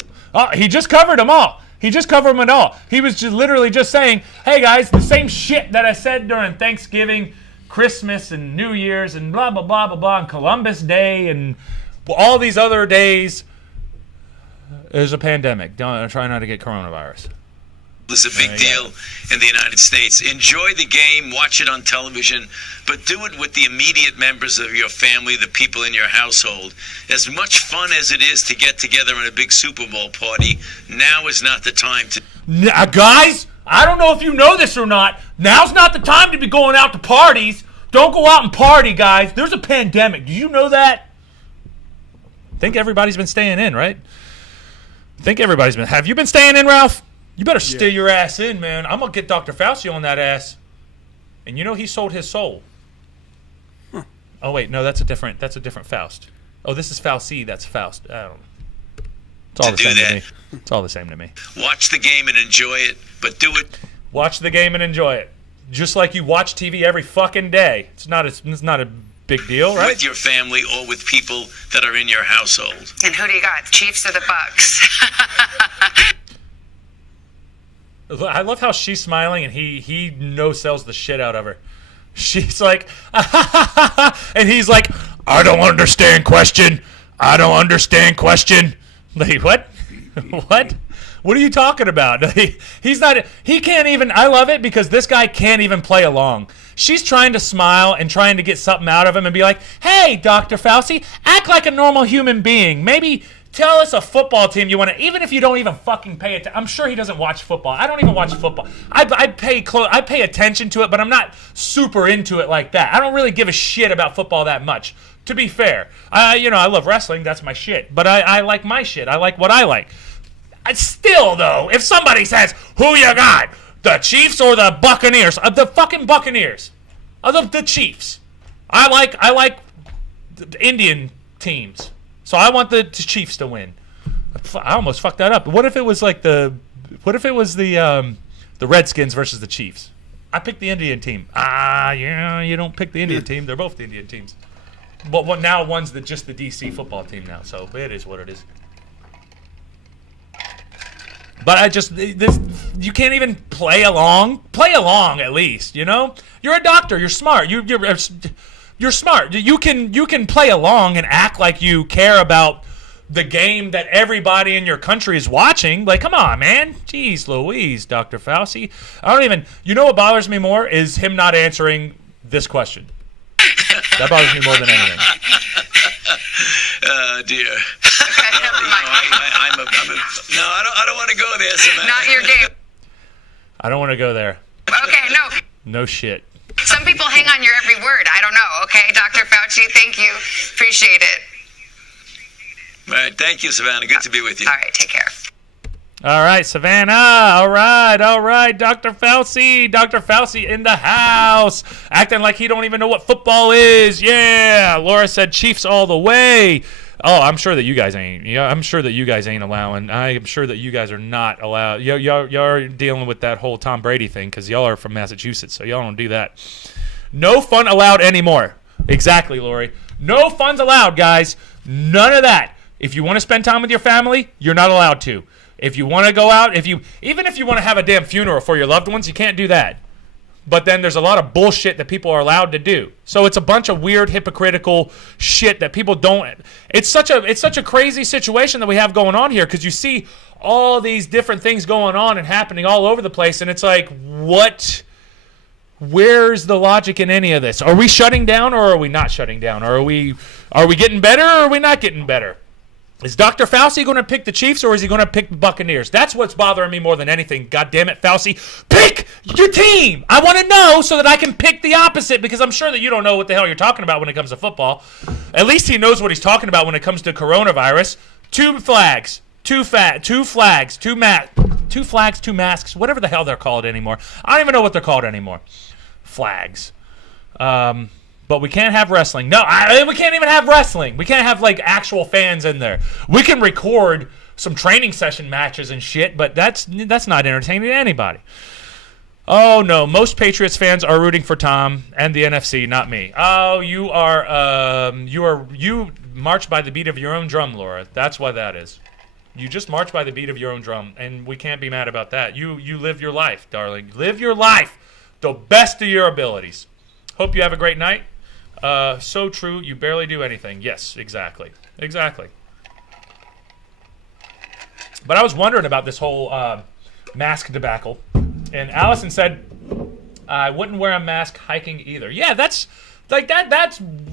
He just covered them all. He just covered them all. He was literally just saying, hey guys, the same shit that I said during Thanksgiving, Christmas, and New Year's, and blah, blah, blah, blah, blah, and Columbus Day, and all these other days. There's a pandemic. Try not to get coronavirus. Is a big deal in the United States. Enjoy the game, watch it on television, but do it with the immediate members of your family, the people in your household. As much fun as it is to get together in a big Super Bowl party, now is not the time to... Guys, I don't know if you know this or not. Now's not the time to be going out to parties. Don't go out and party, guys. There's a pandemic. Do you know that? I think everybody's been staying in, right? Have you been staying in, Ralph? You better stay your ass in, man. I'm going to get Dr. Fauci on that ass. And you know he sold his soul. Huh. Oh, wait. No, that's a different Faust. Oh, this is Fauci. That's Faust. I don't know. It's all the same to me. It's all the same to me. Watch the game and enjoy it, but do it. Watch the game and enjoy it. Just like you watch TV every fucking day. It's not a big deal, right? With your family or with people that are in your household. And who do you got? Chiefs or the Bucks? I love how she's smiling and he no-sells the shit out of her. She's like, and he's like, I don't understand question. I don't understand question. Like, what? What? What are you talking about? He can't even, I love it because this guy can't even play along. She's trying to smile and trying to get something out of him and be like, hey, Dr. Fauci, act like a normal human being. Maybe tell us a football team you want to, even if you don't even fucking pay attention. I'm sure he doesn't watch football. I don't even watch football. I pay attention to it, but I'm not super into it like that. I don't really give a shit about football that much, to be fair. I love wrestling. That's my shit. But I like my shit. I like what I like. Still, though, if somebody says, who you got, the Chiefs or the Buccaneers? The fucking Buccaneers. The Chiefs. I like the Indian teams. So I want the Chiefs to win. I almost fucked that up. What if it was the Redskins versus the Chiefs? I picked the Indian team. Yeah, you don't pick the Indian team. They're both the Indian teams. But now one's just the DC football team now. So it is what it is. But you can't even play along. Play along at least, you know? You're a doctor. You're smart. You're smart. You can play along and act like you care about the game that everybody in your country is watching. Like, come on, man. Jeez Louise, Dr. Fauci. You know what bothers me more is him not answering this question. That bothers me more than anything. Oh, dear. I don't want to go there, Savannah. Not your game. I don't want to go there. Okay, no. No shit. Some people hang on your every word. I don't know, okay? Dr. Fauci, thank you. Appreciate it. All right, thank you, Savannah. Good to be with you. All right, take care. All right, Savannah. All right. Dr. Fauci in the house. Acting like he don't even know what football is. Yeah. Laura said Chiefs all the way. Oh, I'm sure that you guys ain't. Yeah, I'm sure that you guys ain't allowing. I am sure that you guys are not allowed. Y'all are dealing with that whole Tom Brady thing because y'all are from Massachusetts, so y'all don't do that. No fun allowed anymore. Exactly, Lori. No fun's allowed, guys. None of that. If you want to spend time with your family, you're not allowed to. If you want to go out, even if you want to have a damn funeral for your loved ones, you can't do that. But then there's a lot of bullshit that people are allowed to do. So it's a bunch of weird, hypocritical shit that people don't. It's such a crazy situation that we have going on here because you see all these different things going on and happening all over the place, and it's like, what? Where's the logic in any of this? Are we shutting down or are we not shutting down? Are we getting better or are we not getting better? Is Dr. Fauci going to pick the Chiefs or is he going to pick the Buccaneers? That's what's bothering me more than anything. God damn it, Fauci. Pick your team. I want to know so that I can pick the opposite because I'm sure that you don't know what the hell you're talking about when it comes to football. At least he knows what he's talking about when it comes to coronavirus. Two flags, two masks, whatever the hell they're called anymore. I don't even know what they're called anymore. Flags. But we can't have wrestling. No, we can't even have wrestling. We can't have, actual fans in there. We can record some training session matches and shit, but that's not entertaining to anybody. Oh, no. Most Patriots fans are rooting for Tom and the NFC, not me. Oh, you march by the beat of your own drum, Laura. That's why that is. You just march by the beat of your own drum, and we can't be mad about that. You live your life, darling. Live your life the best of your abilities. Hope you have a great night. So true, you barely do anything. Yes, exactly. But I was wondering about this whole mask debacle. And Allison said, I wouldn't wear a mask hiking either. Yeah, that's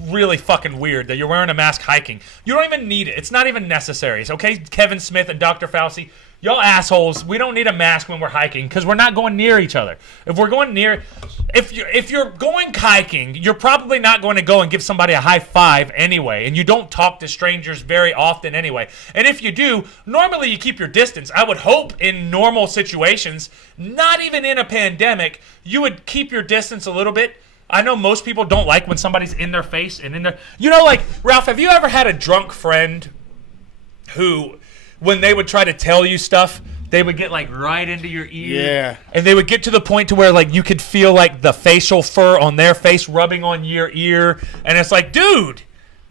really fucking weird that you're wearing a mask hiking. You don't even need it. It's not even necessary. It's okay, Kevin Smith and Dr. Fauci. Y'all assholes, we don't need a mask when we're hiking because we're not going near each other. If you're going hiking, you're probably not going to go and give somebody a high five anyway, and you don't talk to strangers very often anyway. And if you do, normally you keep your distance. I would hope in normal situations, not even in a pandemic, you would keep your distance a little bit. I know most people don't like when somebody's in their face and in their... like, Ralph, have you ever had a drunk friend who... when they would try to tell you stuff, they would get like right into your ear. Yeah. And they would get to the point to where like you could feel like the facial fur on their face rubbing on your ear. And it's like, dude,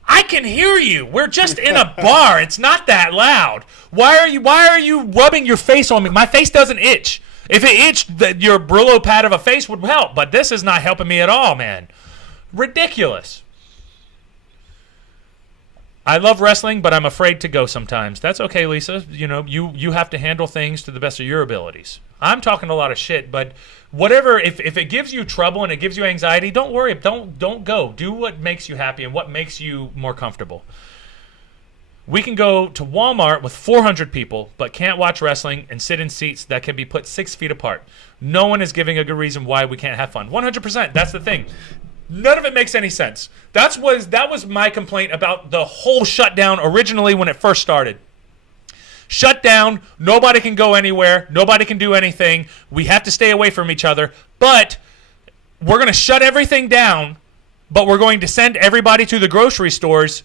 I can hear you. We're just in a bar. It's not that loud. Why are you rubbing your face on me? My face doesn't itch. If it itched, your Brillo pad of a face would help. But this is not helping me at all, man. Ridiculous. I love wrestling, but I'm afraid to go sometimes. That's okay, Lisa. You have to handle things to the best of your abilities. I'm talking a lot of shit, but whatever, if it gives you trouble and it gives you anxiety, don't worry. Don't go. Do what makes you happy and what makes you more comfortable. We can go to Walmart with 400 people, but can't watch wrestling and sit in seats that can be put 6 feet apart. No one is giving a good reason why we can't have fun. 100%. That's the thing. None of it makes any sense. That was my complaint about the whole shutdown originally when it first started. Shut down. Nobody can go anywhere. Nobody can do anything. We have to stay away from each other. But we're going to shut everything down, but we're going to send everybody to the grocery stores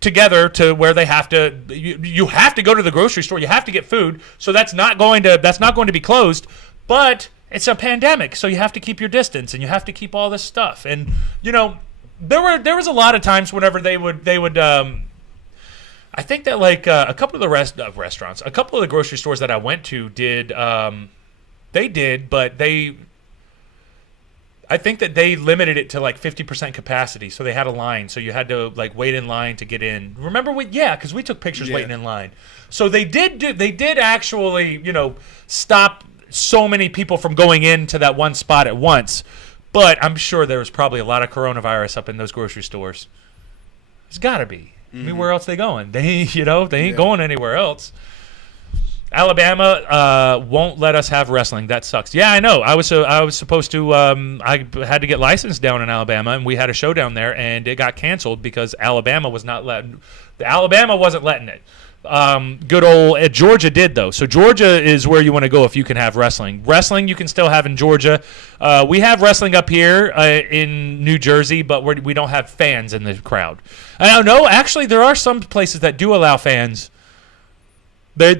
together to where they have to. You have to go to the grocery store. You have to get food. So that's not going to be closed. But it's a pandemic, so you have to keep your distance and you have to keep all this stuff. And there was a lot of times whenever they would I think that like a couple of the restaurants, a couple of the grocery stores that I went to did but I think that they limited it to like 50% capacity, so they had a line, so you had to like wait in line to get in. Remember because we took pictures waiting in line. So they did actually, stop so many people from going into that one spot at once, but I'm sure there was probably a lot of coronavirus up in those grocery stores. There's got to be. I mean, where else are they going? They ain't going anywhere else. Alabama won't let us have wrestling. That sucks. Yeah, I know. I was supposed to. I had to get licensed down in Alabama, and we had a show down there, and it got canceled because Alabama wasn't letting it. Good old Georgia did, though. So Georgia is where you want to go if you can have wrestling. Wrestling you can still have in Georgia. We have wrestling up here in New Jersey, but we don't have fans in the crowd. I don't know. Actually, there are some places that do allow fans.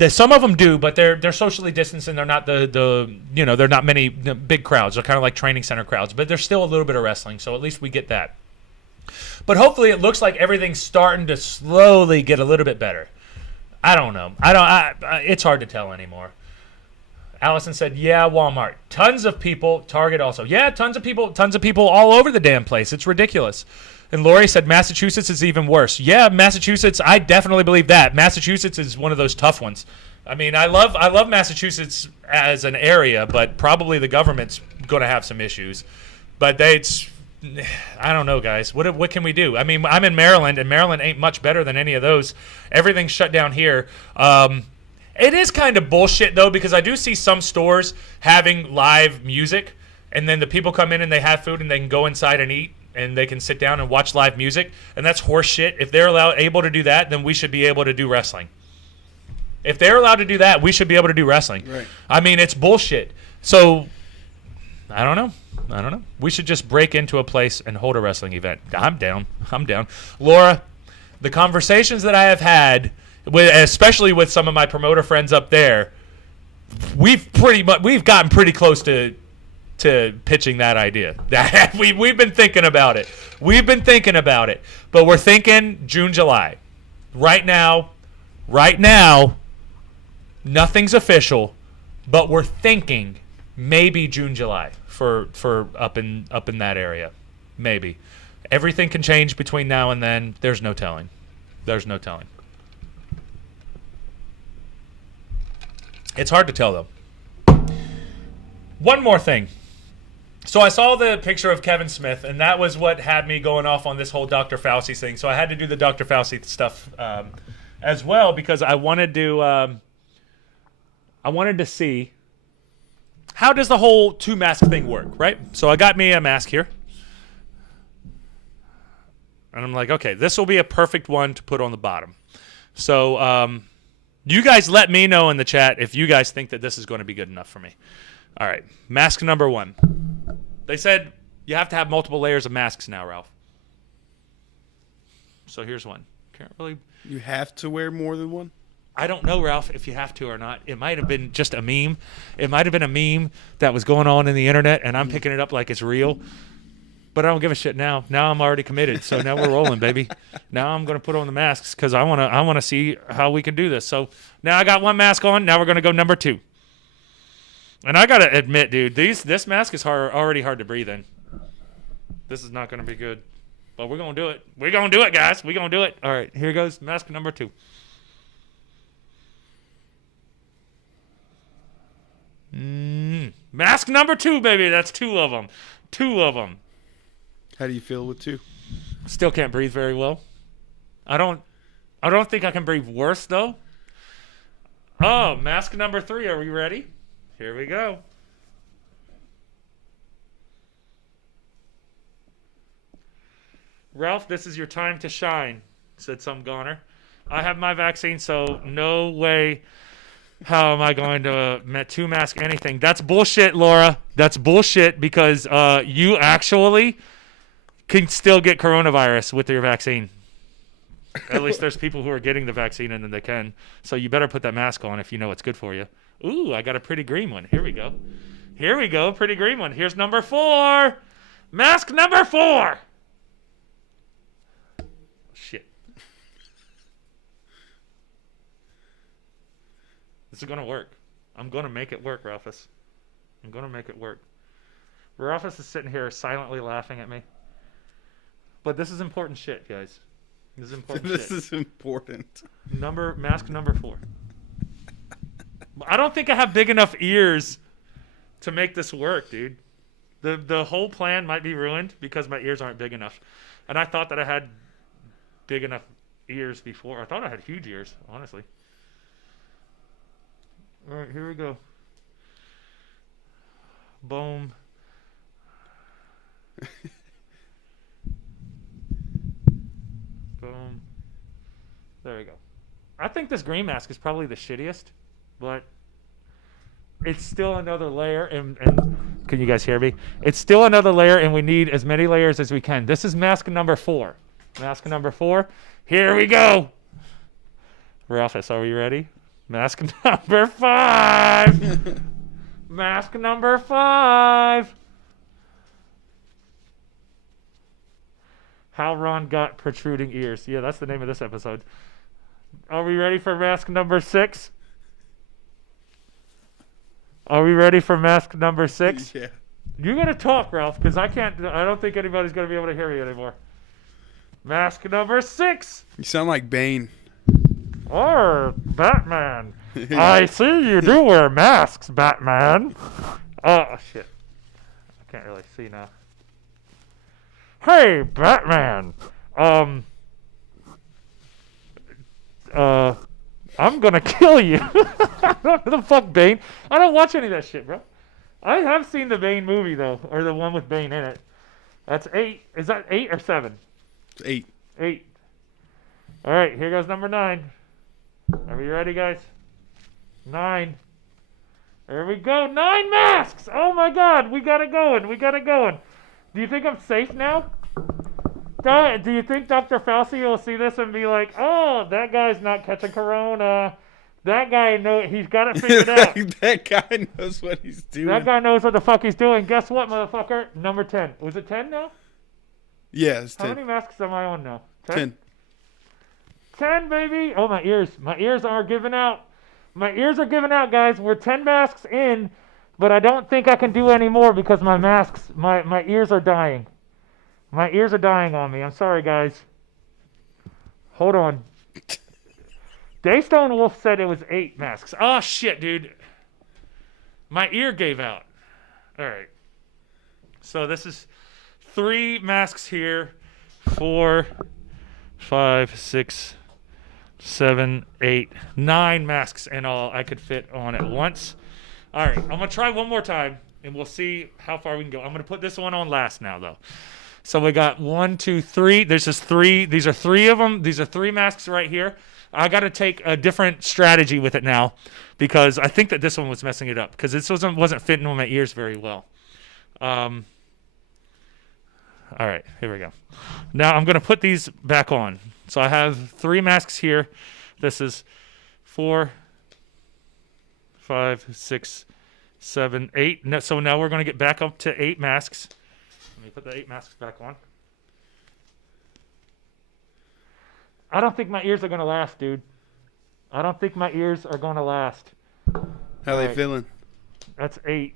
Some of them do, but they're socially distanced and they're not they're not many big crowds. They're kind of like training center crowds, but there's still a little bit of wrestling, so at least we get that. But hopefully, it looks like everything's starting to slowly get a little bit better. I don't know. It's hard to tell anymore. Allison said, "Yeah, Walmart. Tons of people. Target also. Yeah, tons of people all over the damn place. It's ridiculous." And Lori said, "Massachusetts is even worse." Yeah, Massachusetts. I definitely believe that. Massachusetts is one of those tough ones. I mean, I love Massachusetts as an area, but probably the government's going to have some issues. But I don't know, guys. What can we do? I mean, I'm in Maryland, and Maryland ain't much better than any of those. Everything's shut down here. It is kind of bullshit, though, because I do see some stores having live music, and then the people come in and they have food and they can go inside and eat, and they can sit down and watch live music, and that's horse shit. If they're able to do that, then we should be able to do wrestling. If they're allowed to do that, we should be able to do wrestling. Right. I mean, it's bullshit. So, I don't know. We should just break into a place and hold a wrestling event. I'm down. Laura, the conversations that I have had, especially with some of my promoter friends up there, we've gotten pretty close to pitching that idea. We've been thinking about it. But we're thinking June, July. Right now, nothing's official, but we're thinking maybe June, July for up in that area. Maybe. Everything can change between now and then. There's no telling. It's hard to tell, though. One more thing. So I saw the picture of Kevin Smith, and that was what had me going off on this whole Dr. Fauci thing. So I had to do the Dr. Fauci stuff as well because I wanted to I wanted to see how does the whole 2-mask thing work, right? So I got me a mask here. And I'm like, okay, this will be a perfect one to put on the bottom. So you guys let me know in the chat if you guys think that this is going to be good enough for me. All right, mask number 1. They said you have to have multiple layers of masks now, Ralph. So here's one. Can't really. You have to wear more than one? I don't know, Ralph, if you have to or not. It might have been just a meme. It might have been a meme that was going on in the internet, and I'm picking it up like it's real. But I don't give a shit now. Now I'm already committed. So now we're rolling, baby. Now I'm going to put on the masks because I want to see how we can do this. So now I got one mask on. Now we're going to go number 2. And I got to admit, dude, this mask is already hard to breathe in. This is not going to be good. But we're going to do it. We're going to do it, guys. We're going to do it. All right, here goes mask number 2. Mask number 2, baby. That's 2 of them. 2 of them. How do you feel with 2? Still can't breathe very well. I don't think I can breathe worse though. Oh, mask number 3. Are we ready? Here we go. Ralph, this is your time to shine, said some goner. I have my vaccine, so no way. How am I going to 2-mask anything? That's bullshit, Laura. That's bullshit because you actually can still get coronavirus with your vaccine. At least there's people who are getting the vaccine and then they can. So you better put that mask on if you know it's good for you. Ooh, I got a pretty green one. Here we go. Here we go. Pretty green one. Here's number 4. Mask number 4. Shit. This is going to work. I'm going to make it work, Ralphus. I'm going to make it work. Ralphus is sitting here silently laughing at me. But this is important shit, guys. This is important shit. This is important. Mask number 4. I don't think I have big enough ears to make this work, dude. The whole plan might be ruined because my ears aren't big enough. And I thought that I had big enough ears before. I thought I had huge ears, honestly. All right, here we go. Boom. Boom. There we go. I think this green mask is probably the shittiest, but it's still another layer. And can you guys hear me? It's still another layer, and we need as many layers as we can. This is mask number 4. Mask number 4. Here we go. Ralphus, are we ready? Mask number 5. Mask number 5. How Ron got protruding ears. Yeah, that's the name of this episode. Are we ready for mask number 6? Are we ready for mask number 6? Yeah. You gotta talk, Ralph, because I don't think anybody's gonna be able to hear you anymore. Mask number 6. You sound like Bane. Or Batman. I see you do wear masks, Batman. Oh, shit. I can't really see now. Hey, Batman. I'm gonna kill you. What the fuck, Bane? I don't watch any of that shit, bro. I have seen the Bane movie, though, or the one with Bane in it. That's 8. Is that 8 or 7? It's 8. 8. All right, here goes number 9. Are we ready, guys? 9. There we go. 9 masks. Oh my God, we got it going. We got it going. Do you think I'm safe now? Do you think Dr. Fauci will see this and be like, "Oh, that guy's not catching corona. That guy he's got it figured out. That guy knows what he's doing. That guy knows what the fuck he's doing." Guess what, motherfucker? Number 10. Was it 10 now? Yeah, it's 10. How many masks am I on now? 10. 10, baby. Oh, my ears. My ears are giving out. My ears are giving out, guys. We're 10 masks in, but I don't think I can do any more because my ears are dying. My ears are dying on me. I'm sorry, guys. Hold on. Daystone Wolf said it was 8 masks. Oh, shit, dude. My ear gave out. All right. So this is 3 masks here. 4, 5, 6, 7, 8, 9 masks in all I could fit on at once. All right, I'm going to try one more time, and we'll see how far we can go. I'm going to put this one on last now, though. So we got 1, 2, 3. There's just 3. These are 3 of them. These are 3 masks right here. I got to take a different strategy with it now because I think that this one was messing it up because this wasn't fitting on my ears very well. All right, here we go. Now I'm going to put these back on. So I have 3 masks here. This is 4, 5, 6, 7, 8. No, so now we're going to get back up to 8 masks. Let me put the 8 masks back on. I don't think my ears are going to last, dude. I don't think my ears are going to last. How they feeling? That's 8.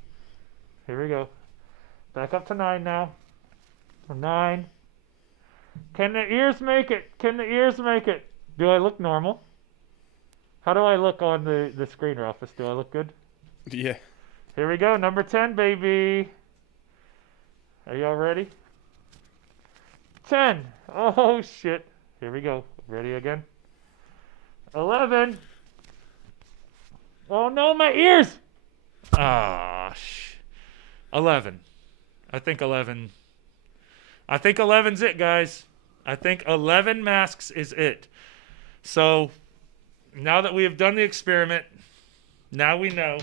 Here we go. Back up to 9 now. 9. Can the ears make it? Can the ears make it? Do I look normal? How do I look on the screen, Rufus? Do I look good? Yeah. Here we go. Number 10, baby. Are y'all ready? 10. Oh, shit. Here we go. Ready again? 11. Oh, no, my ears. Ah, 11. I think 11. I think 11's it, guys. I think 11 masks is it. So, now that we have done the experiment, now we know.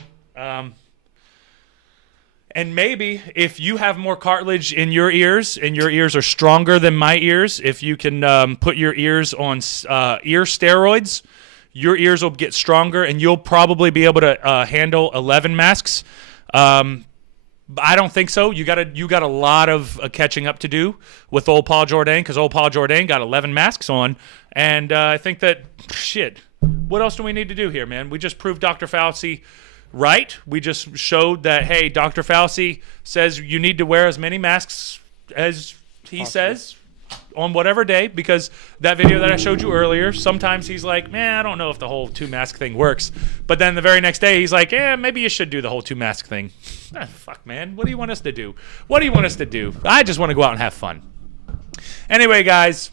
And maybe if you have more cartilage in your ears and your ears are stronger than my ears, if you can put your ears on ear steroids, your ears will get stronger and you'll probably be able to handle 11 masks. I don't think so. You got a lot of catching up to do with old Paul Jordane because old Paul Jordane got 11 masks on. And I think that, what else do we need to do here, man? We just proved Dr. Fauci right. We just showed that, hey, Dr. Fauci says you need to wear as many masks as he says on whatever day, because that video that I showed you earlier, sometimes he's like, man, I don't know if the whole 2-mask thing works. But then the very next day, he's like, yeah, maybe you should do the whole 2-mask thing. Fuck, man. What do you want us to do? What do you want us to do? I just want to go out and have fun. Anyway, guys,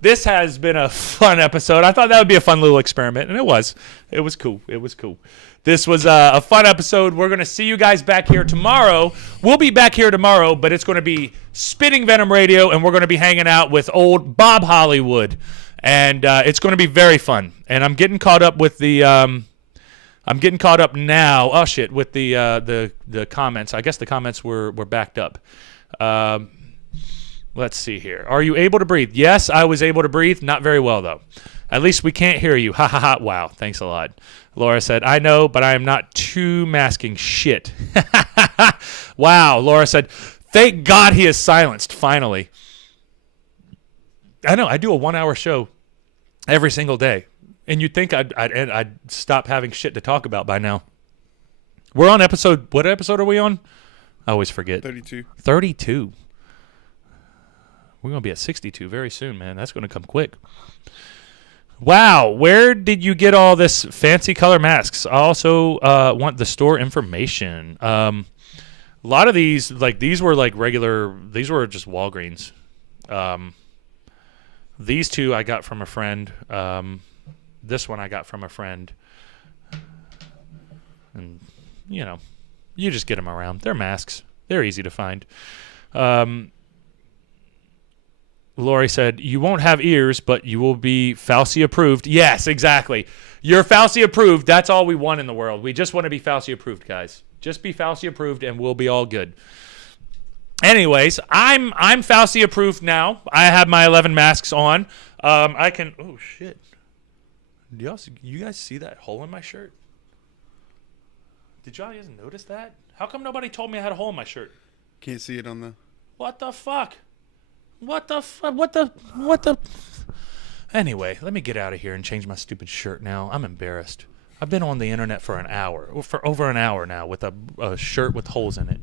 this has been a fun episode. I thought that would be a fun little experiment, and it was. It was cool. It was cool. This was a fun episode. We're going to see you guys back here tomorrow. We'll be back here tomorrow, but it's going to be Spitting Venom Radio, and we're going to be hanging out with old Bob Hollywood. And it's going to be very fun. And I'm getting caught up with the I'm getting caught up now. Oh, shit, with the comments. I guess the comments were backed up. Let's see here. Are you able to breathe? Yes, I was able to breathe. Not very well, though. At least we can't hear you. Ha, ha, ha. Wow. Thanks a lot. Laura said, I know, but I am not too masking shit. Wow. Laura said, thank God he is silenced, finally. I know. I do a 1-hour show every single day. And you'd think I'd stop having shit to talk about by now. We're on episode... What episode are we on? I always forget. 32. 32. We're going to be at 62 very soon, man. That's going to come quick. Wow, where did you get all this fancy color masks? I also want the store information. A lot of these, like these were like regular, these were just Walgreens. These two I got from a friend. This one I got from a friend. And, you know, you just get them around. They're masks. They're easy to find. Lori said, you won't have ears, but you will be Fauci approved. Yes, exactly. You're Fauci approved. That's all we want in the world. We just want to be Fauci approved, guys. Just be Fauci approved and we'll be all good. Anyways, I'm Fauci approved now. I have my 11 masks on. I can... Oh, shit. You guys see that hole in my shirt? Did y'all guys notice that? How come nobody told me I had a hole in my shirt? Can't see it on the... What the fuck? What the... Anyway, let me get out of here and change my stupid shirt now. I'm embarrassed. I've been on the internet for over an hour now with a shirt with holes in it.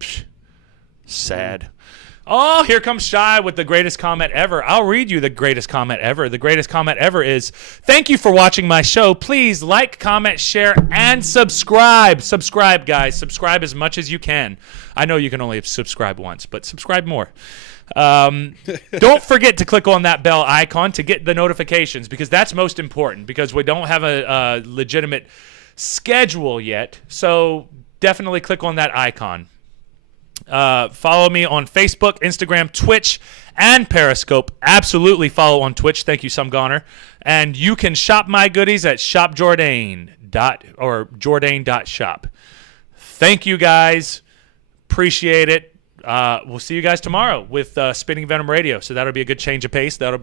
Psh, Sad. Oh, here comes Shy with the greatest comment ever. I'll read you the greatest comment ever. The greatest comment ever is, thank you for watching my show. Please like, comment, share, and subscribe. Subscribe, guys. Subscribe as much as you can. I know you can only subscribe once, but subscribe more. Don't forget to click on that bell icon to get the notifications, because that's most important, because we don't have a legitimate schedule yet. So definitely click on that icon. Follow me on Facebook, Instagram, Twitch, and Periscope. Absolutely follow on Twitch. Thank you, Some Goner. And you can shop my goodies at Jordane.shop. Thank you, guys. Appreciate it. We'll see you guys tomorrow with Spinning Venom Radio. So that'll be a good change of pace. That'll be